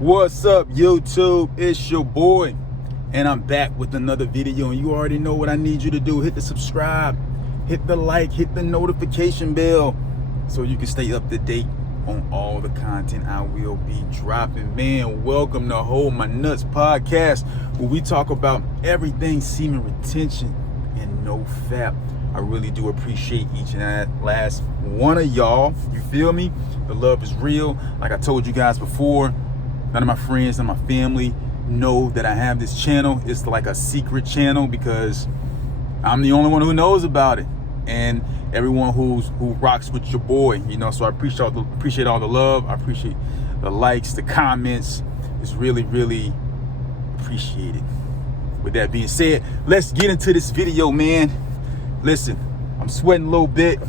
What's up, YouTube? It's your boy, and I'm back with another video. And you already know what I need you to do. Hit the subscribe, hit the like, hit the notification bell, so you can stay up to date on all the content I will be dropping. Man, welcome to Hold My Nuts podcast, where we talk about everything semen retention and no fap. I really do appreciate each and last one of y'all. You feel me? The love is real. Like I told you guys before, none of my friends and my family know that I have this channel. It's like a secret channel because I'm the only one who knows about it, and everyone who rocks with your boy, you know. So I appreciate all the love. I appreciate the likes, the comments. It's really appreciated. With that being said, let's get into this video, man. Listen, I'm sweating a little bit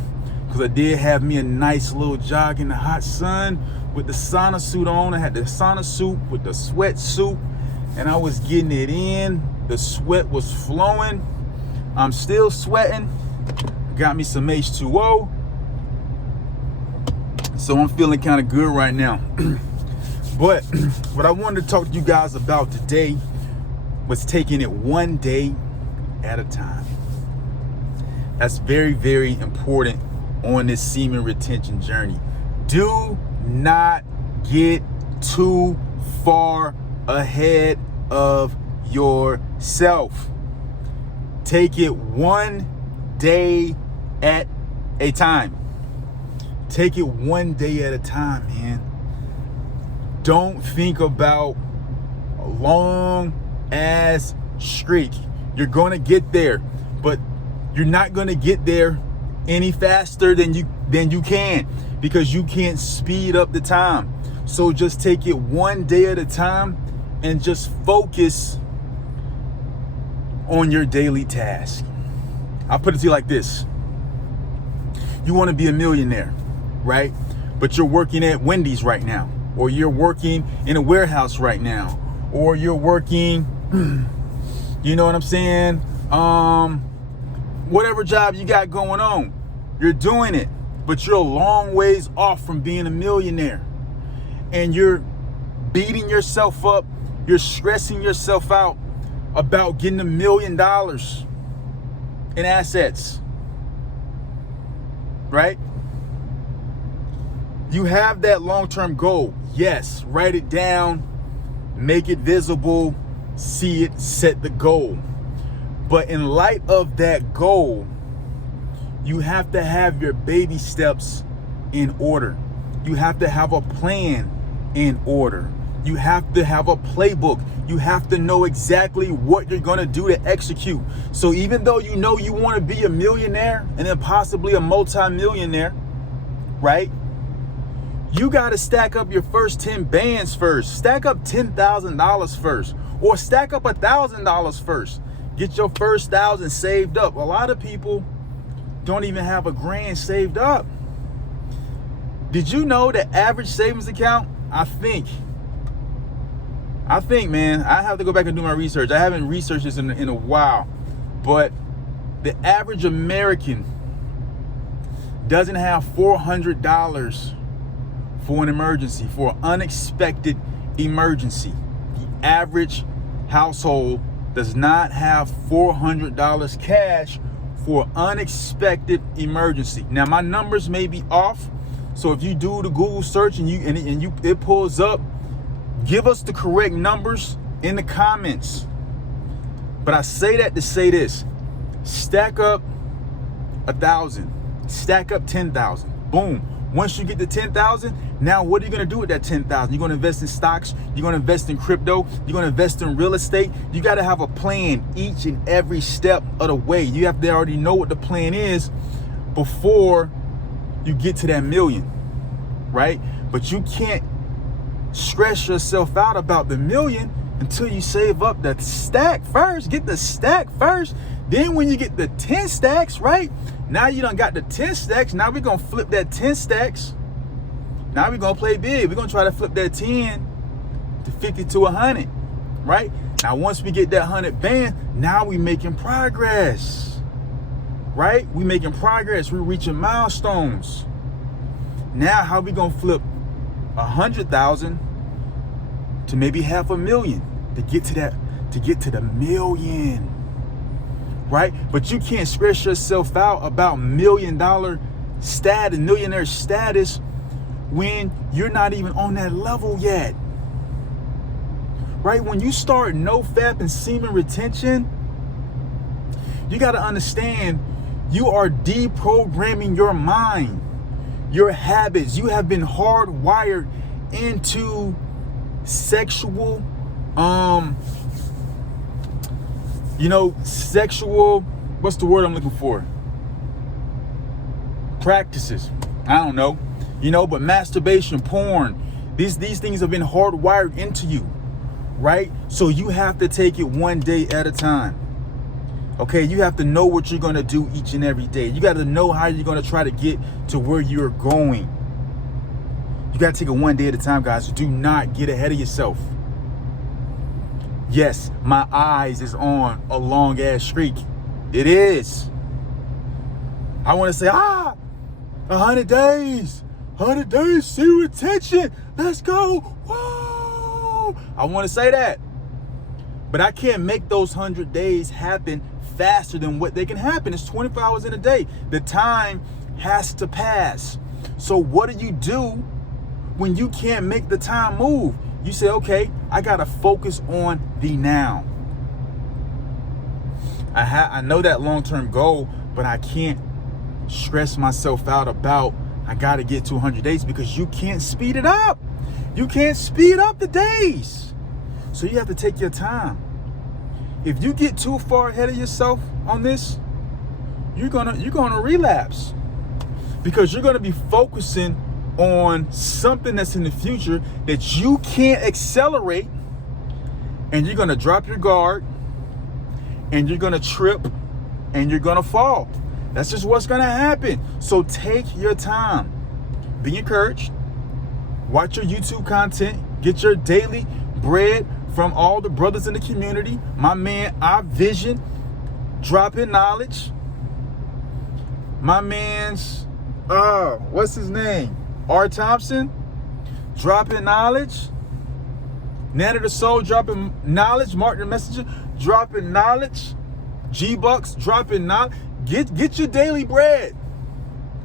because I did have me a nice little jog in the hot sun with the sauna suit on. I had the sauna suit with the sweatsuit, and I was getting it in. The sweat was flowing. I'm still sweating. Got me some H2O. So I'm feeling kind of good right now. But what I wanted to talk to you guys about today was taking it one day at a time. That's very important on this semen retention journey. Do not get too far ahead of yourself. Take it one day at a time. Take it one day at a time, man. Don't think about a long ass streak. You're gonna get there, but you're not gonna get there any faster than you can, because you can't speed up the time. So just take it one day at a time and just focus on your daily task. I'll put it to you like this. You want to be a millionaire, right? But you're working at Wendy's right now, or you're working in a warehouse right now, or you're working, you know what I'm saying? Whatever job you got going on, you're doing it, but you're a long ways off from being a millionaire. And you're beating yourself up, you're stressing yourself out about getting $1 million in assets, right? You have that long-term goal. Yes, write it down, make it visible, see it, set the goal. But in light of that goal, you have to have your baby steps in order. You have to have a plan in order. You have to have a playbook. You have to know exactly what you're gonna do to execute. So even though you know you wanna be a millionaire and then possibly a multi-millionaire, right? You gotta stack up your first 10 bands first. Stack up $10,000 first, or stack up $1,000 first. Get your first 1,000 saved up. A lot of people don't even have a grand saved up. Did you know the average savings account? I think, man, I have to go back and do my research. I haven't researched this in a while, but the average American doesn't have $400 for an emergency, for an unexpected emergency. The average household does not have $400 cash for unexpected emergency. Now my numbers may be off, so if you do the Google search and it pulls up, give us the correct numbers in the comments. But I say that to say this: stack up 1,000, stack up 10,000. Boom. Once you get to 10,000, now what are you gonna do with that 10,000? You're gonna invest in stocks, you're gonna invest in crypto, you're gonna invest in real estate. You gotta have a plan each and every step of the way. You have to already know what the plan is before you get to that million, right? But you can't stress yourself out about the million until you save up the stack first. Get the stack first. Then when you get the 10 stacks, right? Now you done got the 10 stacks. Now we're gonna flip that 10 stacks. Now we're gonna play big. We're gonna try to flip that 10 to 50 to 100, right? Now once we get that 100 band, now we making progress, right? We making progress. We're reaching milestones. Now how we gonna flip 100,000 to maybe 500,000 to get to that, to get to the million, right? But you can't stress yourself out about millionaire status when you're not even on that level yet, right? When you start NoFap and semen retention, you got to understand you are deprogramming your mind, your habits. You have been hardwired into sexual, sexual, what's the word I'm looking for? Practices. I don't know, but masturbation, porn, these things have been hardwired into you, right? So you have to take it one day at a time. Okay, you have to know what you're going to do each and every day. You got to know how you're going to try to get to where you're going. You got to take it one day at a time, guys. Do not get ahead of yourself. Yes, my eyes is on a long ass streak. It is. I want to say, 100 days, semen retention. Let's go. Whoa. I want to say that. But I can't make those 100 days happen faster than what they can happen. It's 24 hours in a day. The time has to pass. So what do when you can't make the time move? You say, okay, I got to focus on the now. I know that long-term goal, but I can't stress myself out about I got to get to 100 days because you can't speed it up. You can't speed up the days. So you have to take your time. If you get too far ahead of yourself on this, you're gonna relapse because you're gonna be focusing on something that's in the future that you can't accelerate, and you're gonna drop your guard, and you're gonna trip, and you're gonna fall. That's just what's gonna happen. So take your time. Be encouraged. Watch your YouTube content. Get your daily bread from all the brothers in the community. My man, Our Vision, dropping knowledge. My man's, what's his name? R. Thompson, dropping knowledge. Nana the Soul, dropping knowledge. Mark the Messenger, dropping knowledge. G-Bucks, dropping knowledge. Get your daily bread.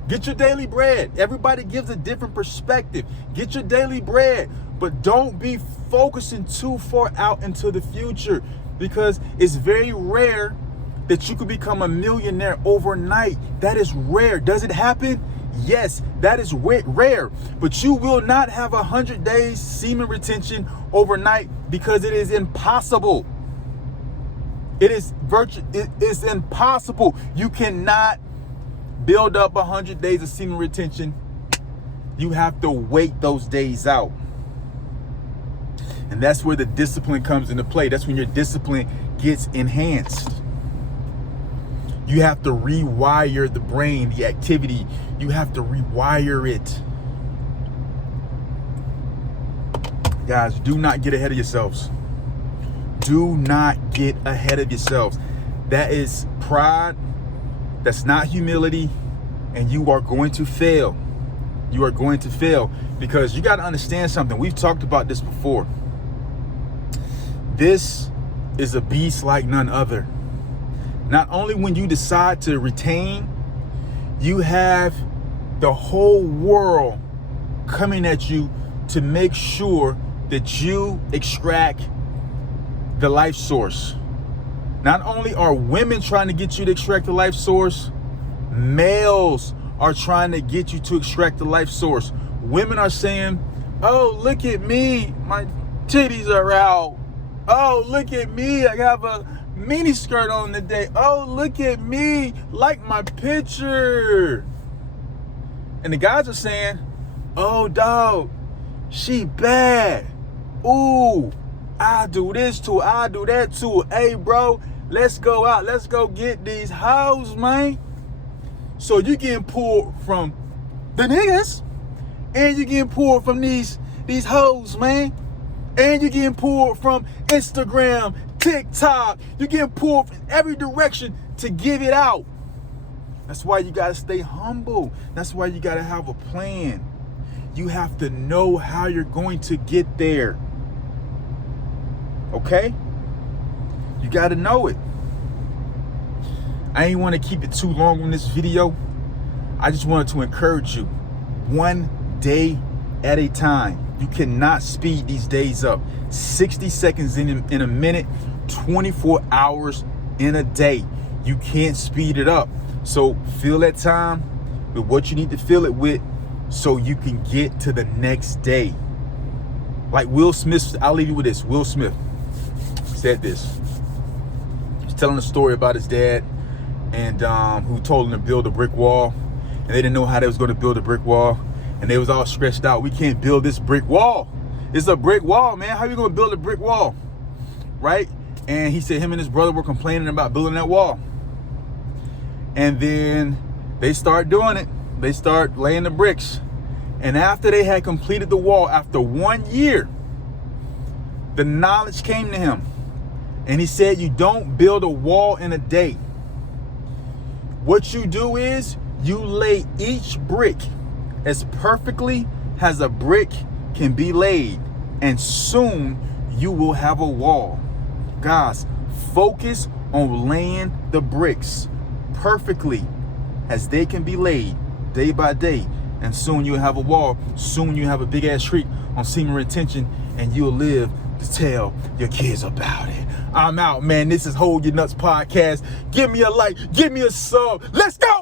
Get your daily bread. Everybody gives a different perspective. Get your daily bread. But don't be focusing too far out into the future, because it's very rare that you could become a millionaire overnight. That is rare. Does it happen? Yes, that is rare. But you will not have 100 days semen retention overnight, because it is impossible. It is impossible. You cannot build up 100 days of semen retention. You have to wait those days out. And that's where the discipline comes into play. That's when your discipline gets enhanced. You have to rewire the brain, the activity. You have to rewire it. Guys, do not get ahead of yourselves. Do not get ahead of yourselves. That is pride. That's not humility. And you are going to fail. You are going to fail, because you got to understand something. We've talked about this before. This is a beast like none other. Not only when you decide to retain, you have the whole world coming at you to make sure that you extract the life source. Not only are women trying to get you to extract the life source, males are trying to get you to extract the life source. Women are saying, oh, look at me, my titties are out. Oh, look at me, I have a mini skirt on today. Oh, look at me, like my picture. And the guys are saying, oh, dog, she bad. Ooh, I do this too, I do that too. Hey, bro, let's go out, let's go get these hoes, man. So you getting pulled from the niggas, and you getting pulled from these hoes, man. And you're getting pulled from Instagram, TikTok. You're getting pulled from every direction to give it out. That's why you got to stay humble. That's why you got to have a plan. You have to know how you're going to get there. Okay? You got to know it. I ain't want to keep it too long on this video. I just wanted to encourage you, one day at a time. You cannot speed these days up. 60 seconds in a minute, 24 hours in a day. You can't speed it up. So fill that time with what you need to fill it with so you can get to the next day. Like Will Smith, I'll leave you with this. Will Smith said this. He's telling a story about his dad and who told him to build a brick wall. And they didn't know how they was going to build a brick wall. And they was all stressed out. We can't build this brick wall. It's a brick wall, man. How are you going to build a brick wall? Right? And he said him and his brother were complaining about building that wall. And then they start doing it. They start laying the bricks. And after they had completed the wall, after 1 year, the knowledge came to him. And he said, you don't build a wall in a day. What you do is you lay each brick as perfectly as a brick can be laid. And soon you will have a wall. Guys, focus on laying the bricks perfectly as they can be laid day by day. And soon you'll have a wall. Soon you have a big ass streak on semen retention, and you'll live to tell your kids about it. I'm out, man. This is Hold Your Nuts Podcast. Give me a like, give me a sub. Let's go.